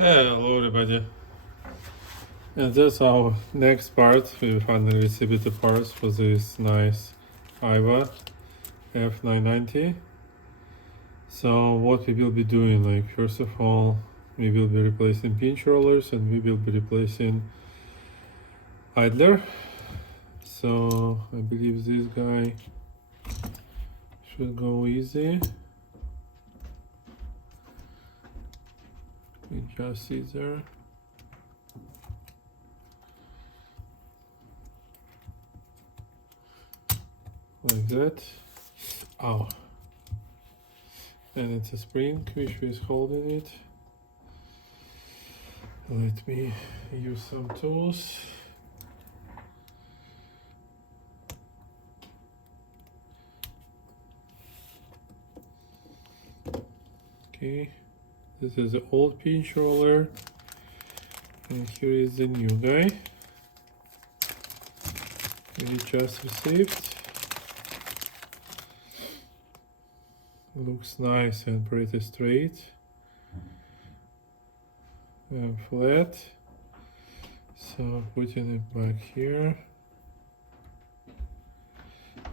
Hello everybody. And that's our next part. We finally received the parts for this nice Aiwa F990. So what we will be doing, like first of all, we will be replacing pinch rollers and we will be replacing idler. So I believe this guy should go easy. We just see there. Like that. Ow. And it's a spring which is holding it. Let me use some tools. Okay, this is the old pinch roller, and here is the new guy we just received. Looks nice and pretty straight and flat. So putting it back here.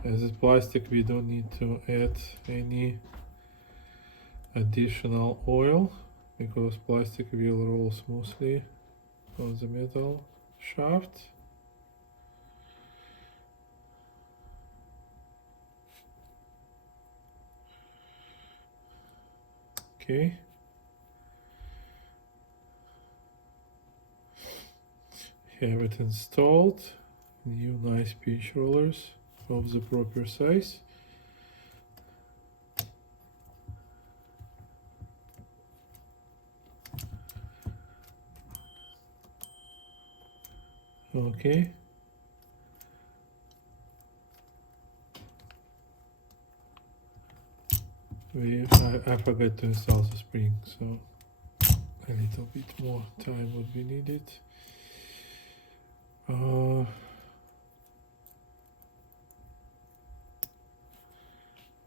As it's plastic, we don't need to add any additional oil because plastic will roll smoothly on the metal shaft. Okay. Have it installed. New nice pinch rollers of the proper size. Okay. I forgot to install the spring, so a little bit more time would be needed.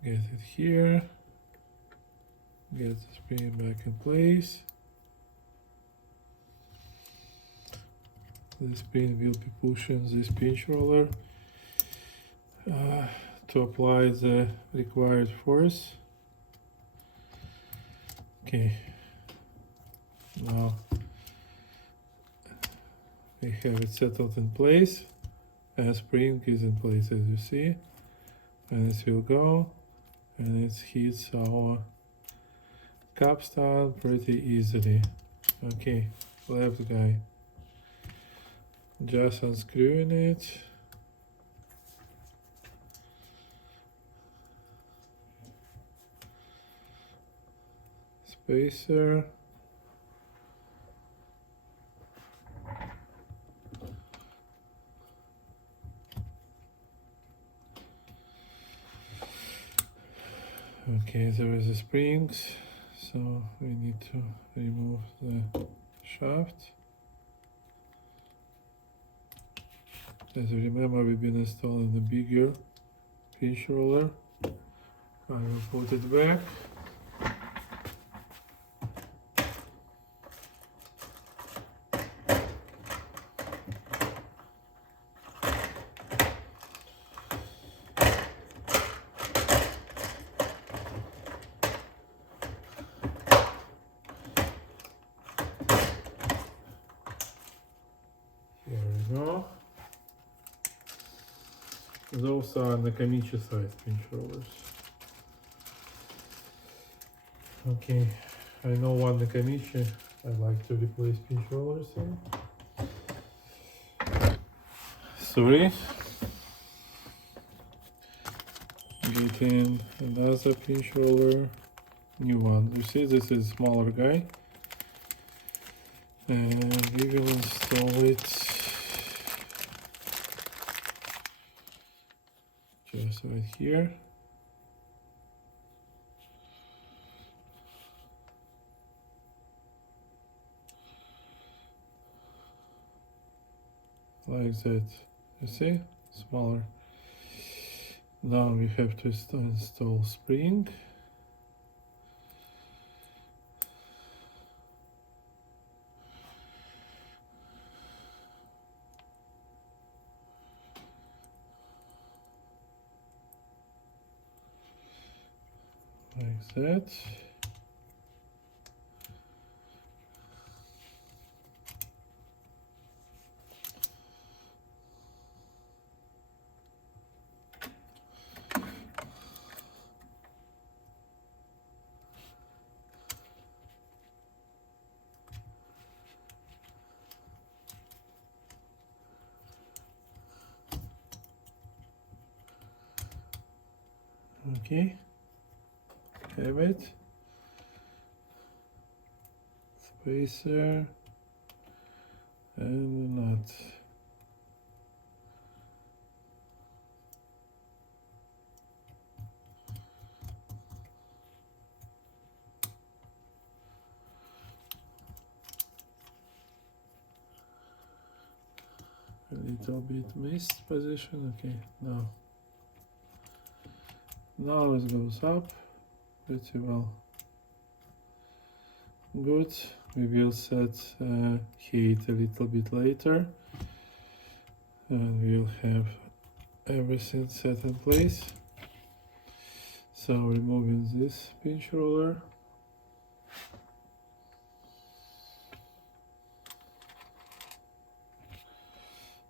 Get it here. Get the spring back in place. The spring will be pushing this pinch roller to apply the required force. Okay, now we have it settled in place, and spring is in place as you see, and it will go, and it hits our capstan pretty easily. Okay, left guy, just unscrewing it. Spacer. Okay, there is the springs, so we need to remove the shaft. As you remember, we've been installing the bigger pinch roller. I will put it back. No. Those are Nakamichi size pinch rollers. Okay, I know one Nakamichi I like to replace pinch rollers in. Sorry. Getting another pinch roller, new one. You see, this is a smaller guy. And we will install it just right here. Like that. You see? Smaller. Now we have to install spring. like that. Okay, have it. Spacer and the nut. A little bit missed position. Okay, now it goes up pretty well. Good. We will set heat a little bit later, and we'll have everything set in place. So removing this pinch roller.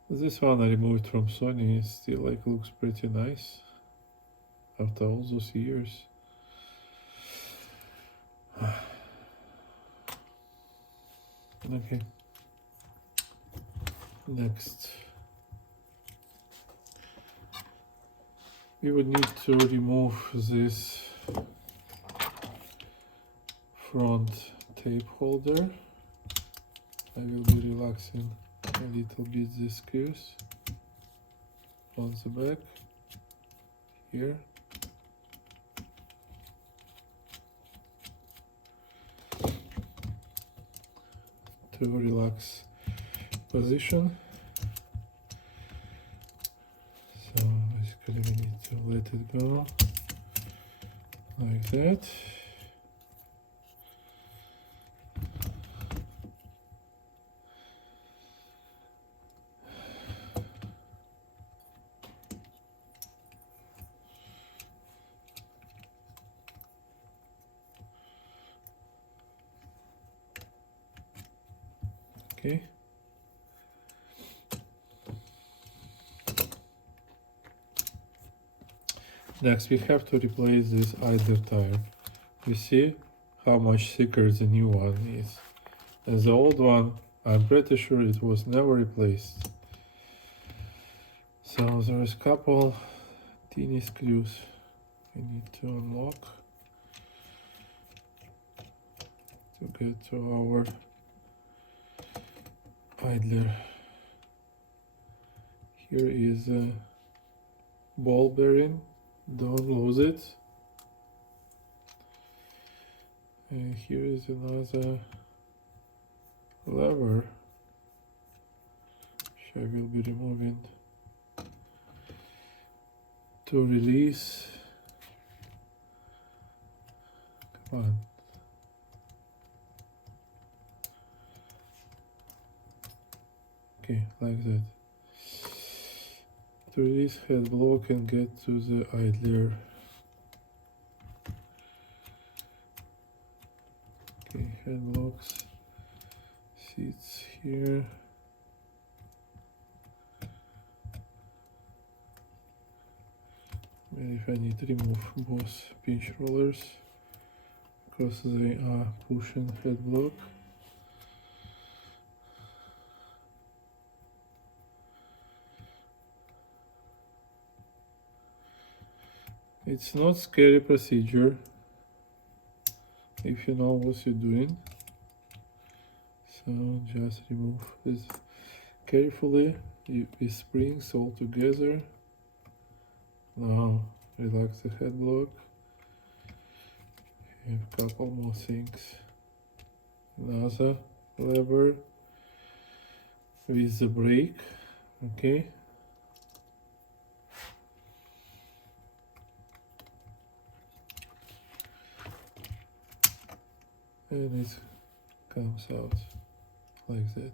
This one I removed from Sony, it still like looks pretty nice after all those years. Okay. Next, we would need to remove this front tape holder. I will be relaxing a little bit these screws on the back here. To relax position. So basically we need to let it go like that. Okay. Next we have to replace this idler tire. You see how much thicker the new one is. And the old one, I'm pretty sure it was never replaced. So there is a couple teeny screws we need to unlock to get to our idler. Here is a ball bearing, don't lose it. And here is another lever, which I will be removing to release. Come on. Okay, like that. To release head block and get to the idler. Okay, head blocks, seats here. And if I need to remove both pinch rollers because they are pushing head block. It's not scary procedure if you know what you're doing. So just remove this carefully with springs all together. Now relax the head block. Have a couple more things. Another lever with the brake. Okay. And it comes out like that.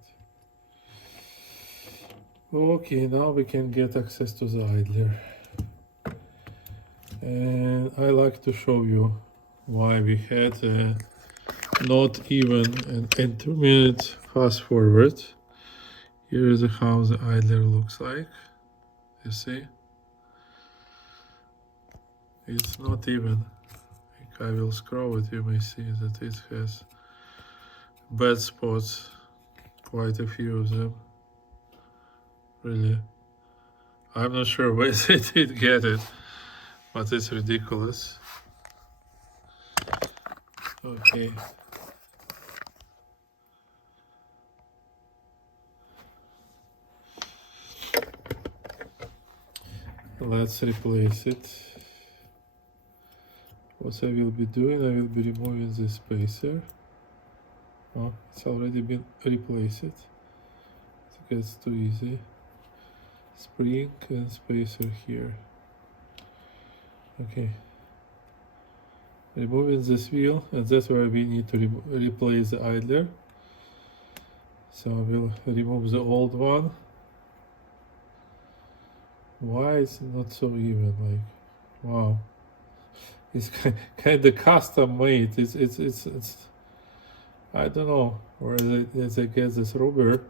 Okay, now we can get access to the idler. And I like to show you why we had not even an intermittent fast forward. Here is how the idler looks like. You see? It's not even. If I will scroll it, you may see that it has bad spots, quite a few of them. Really. I'm not sure where they did get it, but it's ridiculous. Okay. Let's replace it. What I will be doing, I will be removing the spacer. Oh, it's already been replaced. It gets too easy. Spring and spacer here. Okay. Removing this wheel, and that's where we need to replace the idler. So I will remove the old one. Why is it not so even? Like, wow. It's kind of custom made. It's I don't know where they get this rubber,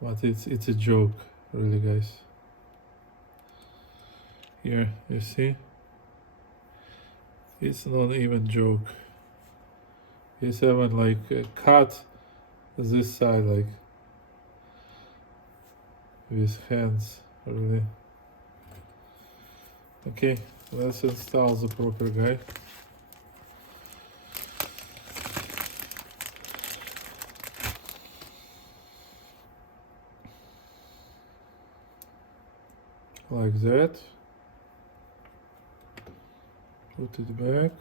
but it's a joke, really, guys. Here, you see, it's not even joke. It's even like cut this side like with hands, really. Okay, let's install the proper guy. Like that. Put it back.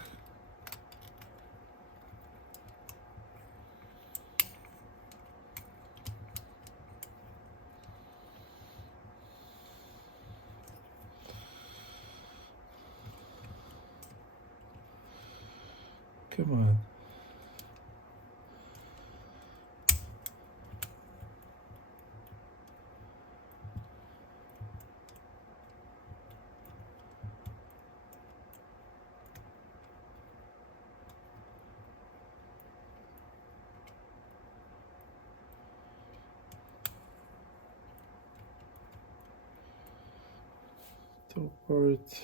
Come on. Top part,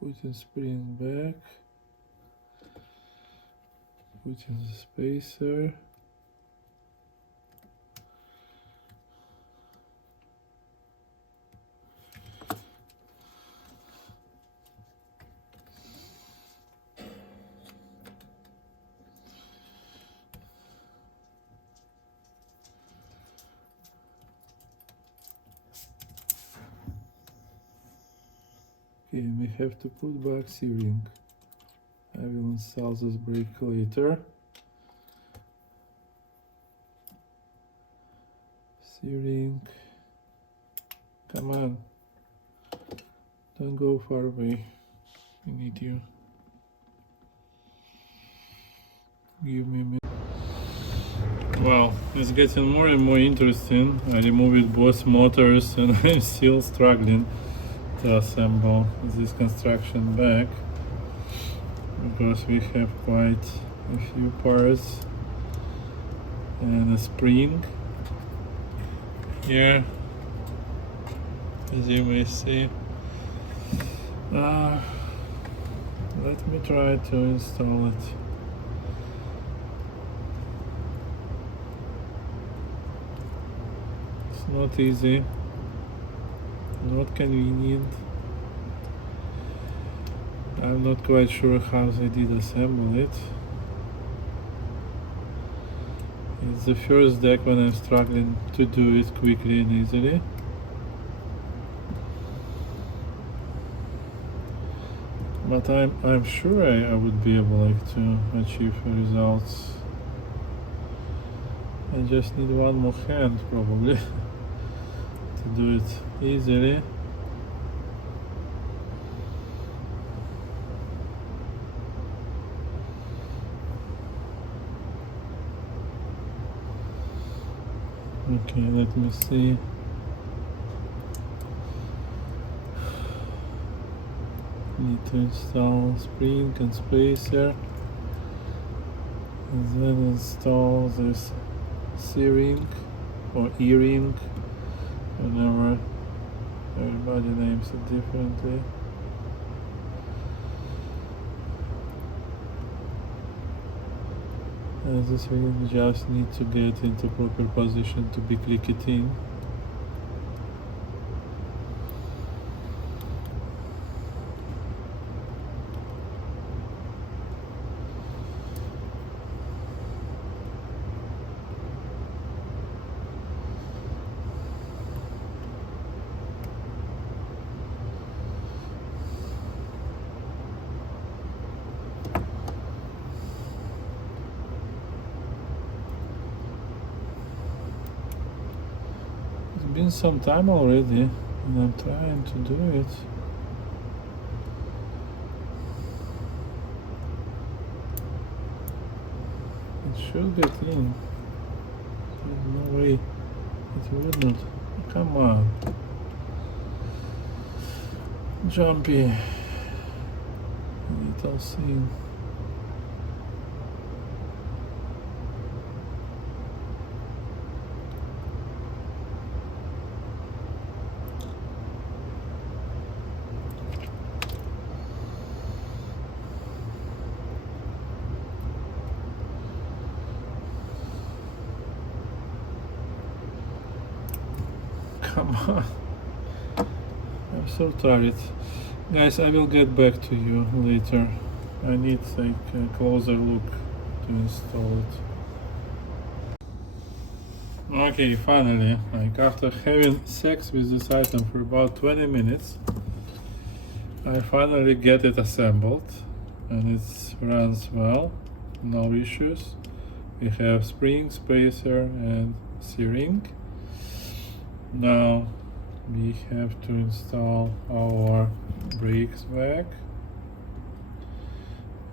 putting spring back, putting the spacer. Okay, we have to put back C-ring. I will install this brake later. C-ring. Come on. Don't go far away. We need you. Give me a minute. Well, it's getting more and more interesting. I removed both motors and I'm still struggling to assemble this construction back because we have quite a few parts and a spring here, as you may see. Let me try to install it. It's not easy, not convenient. I'm not quite sure how they did assemble it. It's the first deck when I'm struggling to do it quickly and easily. But I'm sure I would be able to achieve results. I just need one more hand probably to do it easily. Okay, let me see. Need to install spring and spacer, and then install this C-ring or E-ring, whenever everybody names it differently. And this ring just need to get into proper position to be clicked in. It's been some time already, and I'm trying to do it. It should get in. There's no way it would not. Come on. Jumpy little thing. Come on. I'm so tired. Guys, I will get back to you later. I need like a closer look to install it. Okay, finally, like after having sex with this item for about 20 minutes, I finally get it assembled, and it runs well, no issues. We have spring, spacer and C-ring. Now we have to install our brakes back,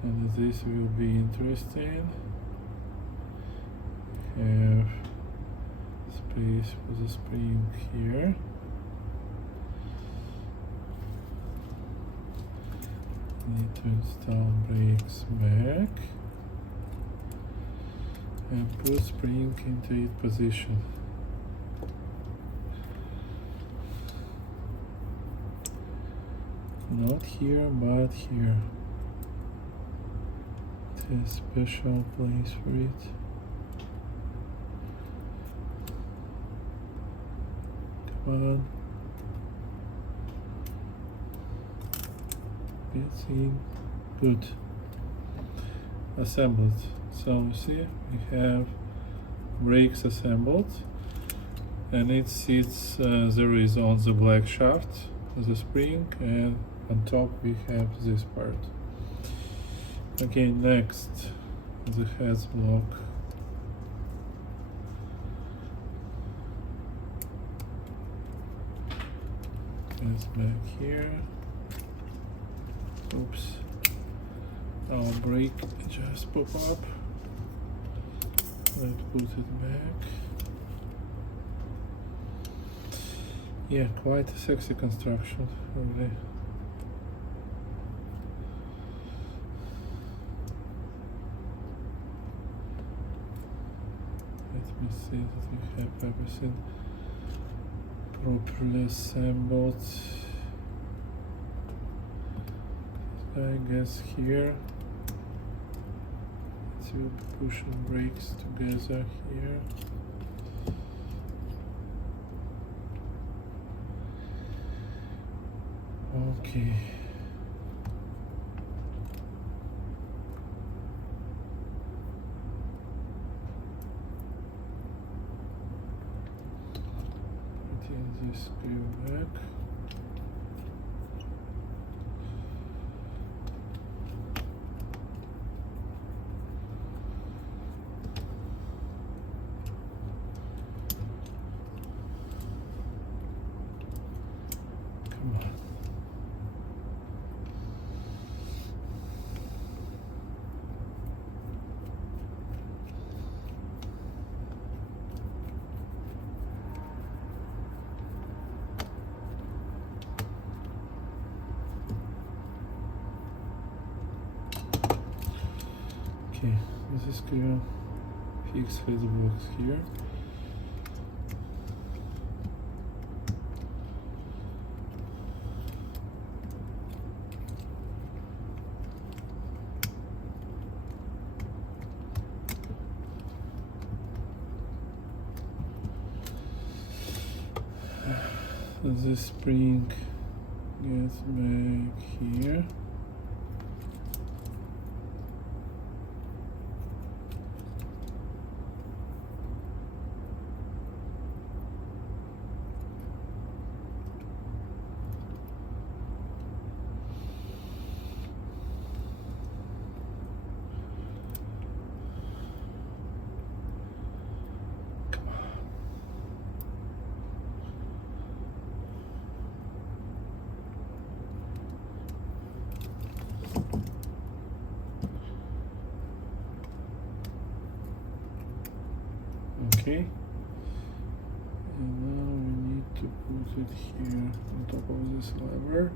and this will be interesting. We have space for the spring here. Need to install brakes back and put spring into its position. Not here, but here. It has special place for it. Come on. It's in. Good. Assembled. So you see, we have brakes assembled, and it sits there is on the black shaft, the spring, and on top we have this part. Okay, next, the heads block. It's back here. Oops. Our brake just pop up. Let's put it back. Yeah, quite a sexy construction, really. Let me see that we have everything properly assembled. I guess here it will be pushing brakes together here. Okay. Putting this screw back. Come on. Okay, this is clear. Fix head blocks here. The spring gets back here. Okay, and now we need to put it here on top of this lever.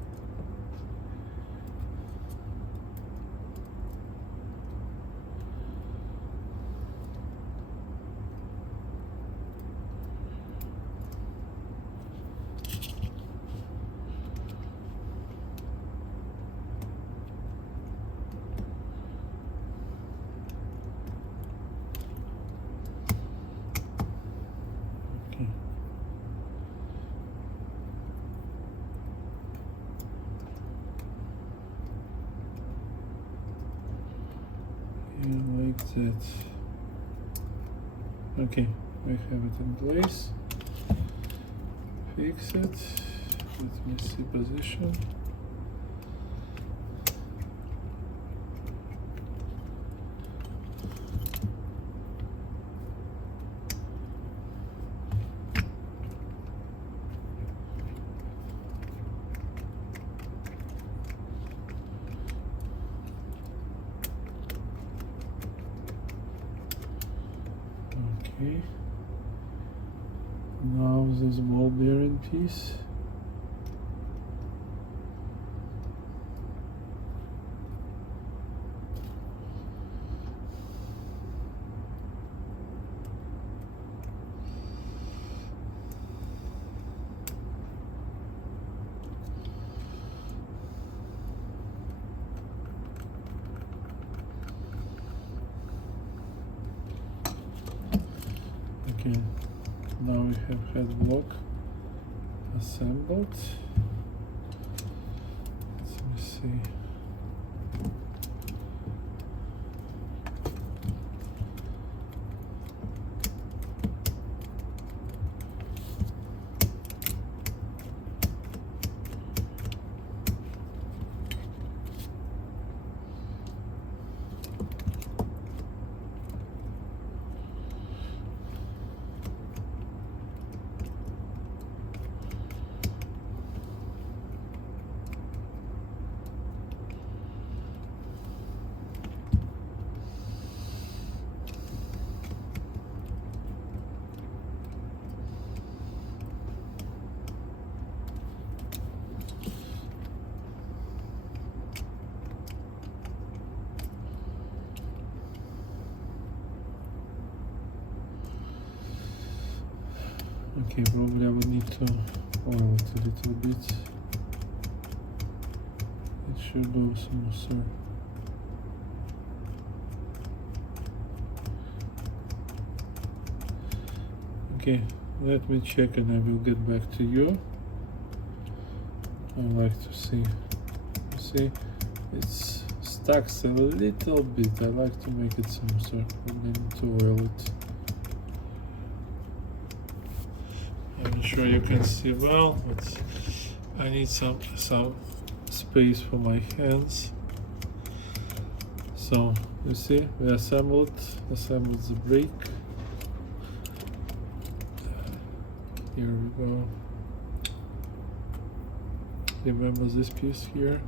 Like that. Okay, I have it in place. Fix it. Let me see position. Okay. Now this ball bearing piece. Okay, now we have head block assembled. Let me see. Okay, probably I would need to oil it a little bit. It should go smoother. Okay, let me check and I will get back to you. I like to see. See, it's stuck a little bit. I like to make it smoother. I need to oil it. I'm sure you can see well, but I need some space for my hands. So you see, we assembled the brake. Here we go. Remember this piece here?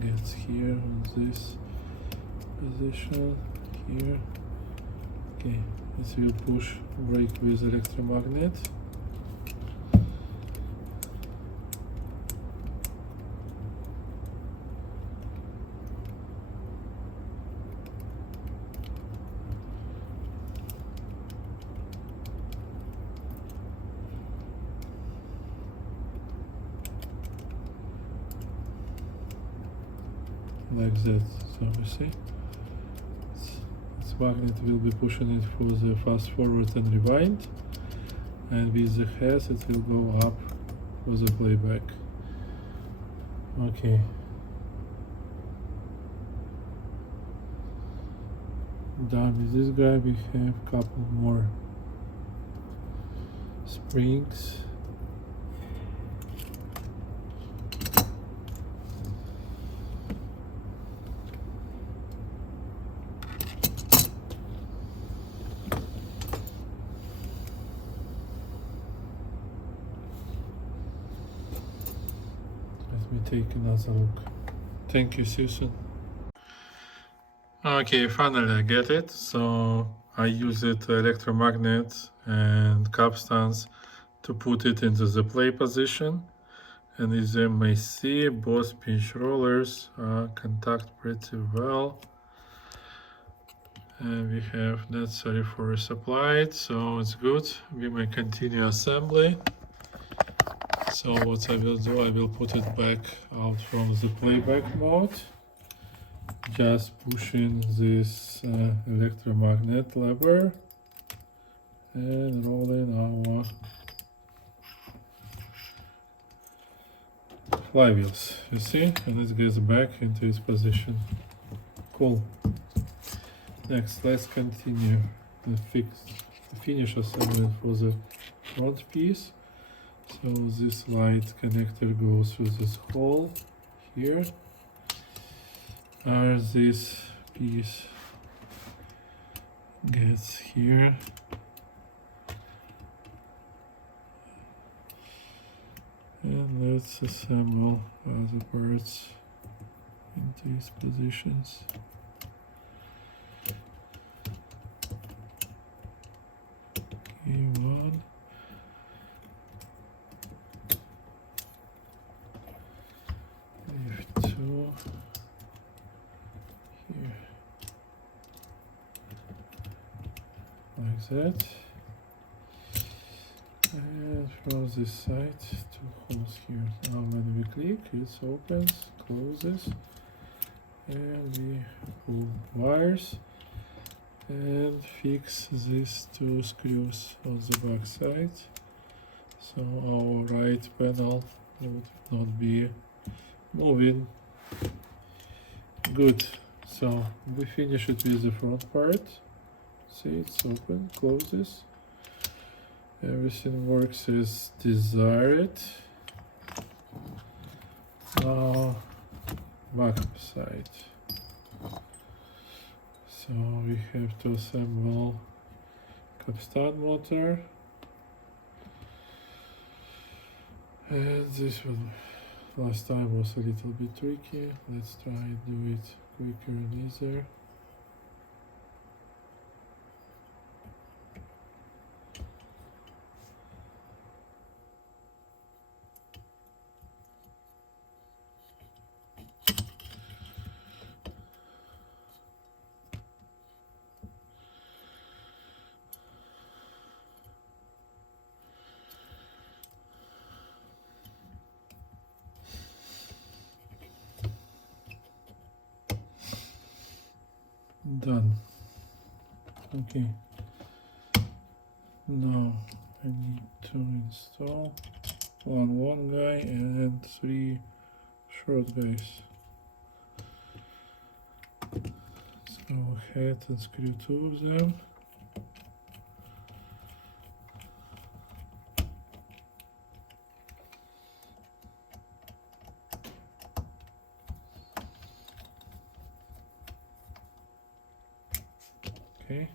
gets here on this position here. Okay, it will push brake with electromagnet. Like that, so you see, its magnet will be pushing it for the fast forward and rewind, and with the head it will go up for the playback. Okay. Done with this guy. We have a couple more springs. Let me take another look. Thank you, Susan. Okay, finally I get it. So I use it electromagnet and capstans to put it into the play position. And as you may see, both pinch rollers contact pretty well. And we have necessary force applied, so it's good. We may continue assembly. So what I will do, I will put it back out from the playback mode. Just pushing this electromagnet lever and rolling our flywheels, you see, and it gets back into its position. Cool. Next, let's continue the finish assembly for the front piece. So this light connector goes through this hole here. This piece gets here. And let's assemble other parts into these positions. One. Two. Here. Like that. And from this side, two holes here. Now when we click, it opens, closes, and we pull wires and fix these two screws on the back side, so our right panel would not be moving. Good. So we finish it with the front part. See, it's open, closes. Everything works as desired. Now back side. So we have to assemble Capstan motor, and this one last time was a little bit tricky. Let's try and do it quicker and easier. Done. Okay. Now I need to install one guy and 3 short guys. Let's go ahead and screw 2 of them. Okay,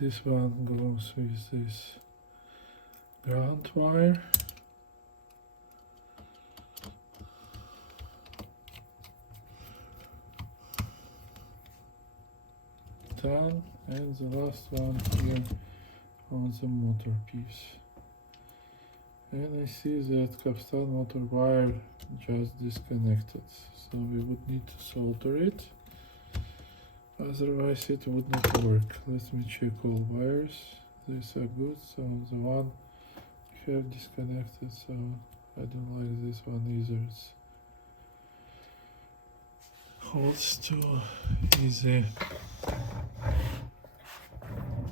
this one goes with this ground wire. Capstan, and the last one here on the motor piece. And I see that Capstan motor wire just disconnected, so we would need to solder it, otherwise it would not work. Let me check all wires. These are good, so the one we have disconnected, so I don't like this one either. It holds too easy.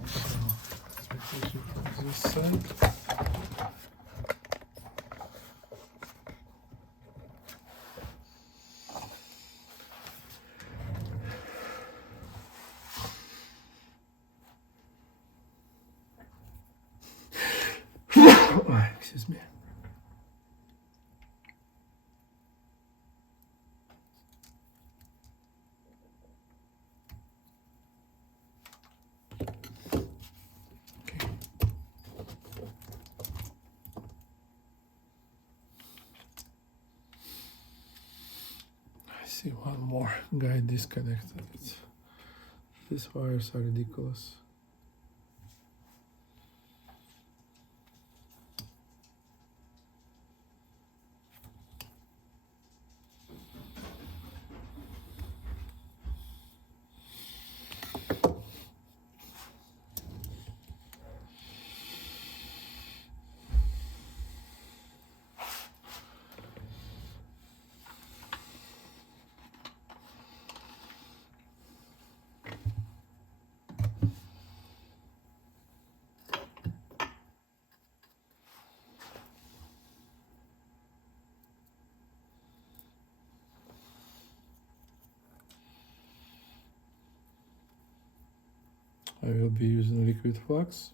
So let me take it from this side. Excuse me. Okay. I see one more guy disconnected. These wires are ridiculous. I will be using liquid flux.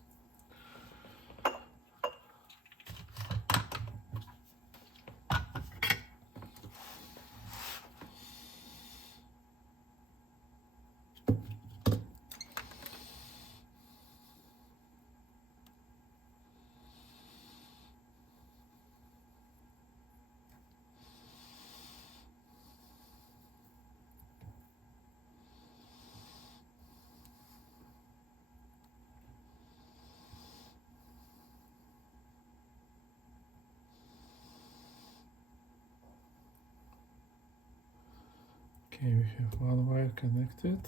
Okay, we have one wire connected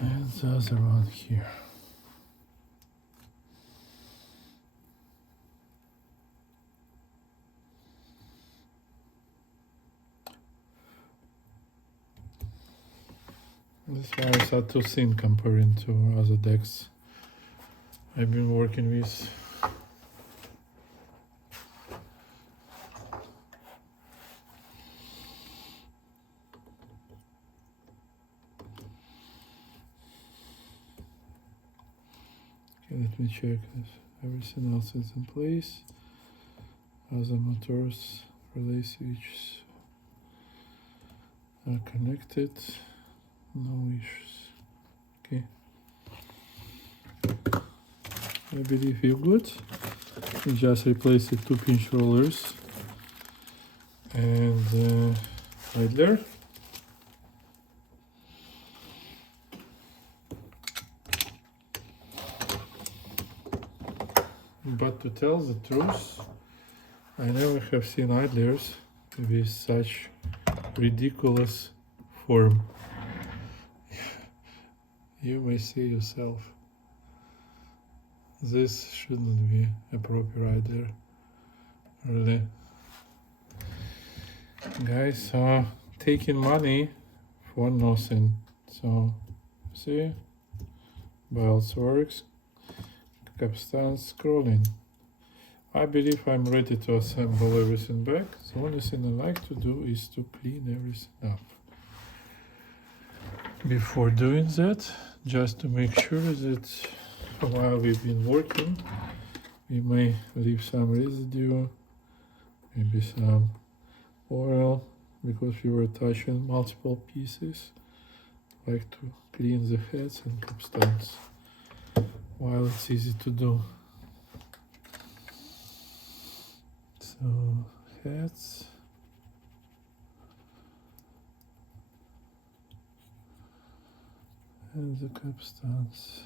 and the other one here. These wires are too thin comparing to other decks I've been working with. Okay, let me check this. Everything else is in place. Other motors, relay switches are connected. No issues. Okay. I believe you're good. We just replaced the 2 pinch rollers and idler. But to tell the truth, I never have seen idlers with such ridiculous form. You may see yourself. This shouldn't be a proper idler, really. Guys are taking money for nothing. So, see, belts works, Capstan scrolling. I believe I'm ready to assemble everything back. The only thing I like to do is to clean everything up. Before doing that, just to make sure that while we've been working, we may leave some residue, maybe some oil, because we were touching multiple pieces. I like to clean the heads and capstans while it's easy to do. So heads, And the capstans.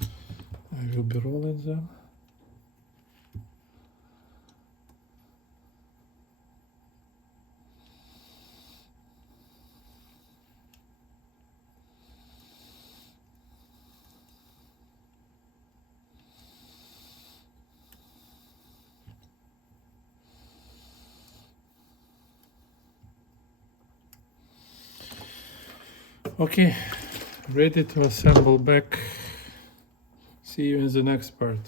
I will be rolling them. Okay, ready to assemble back. See you in the next part.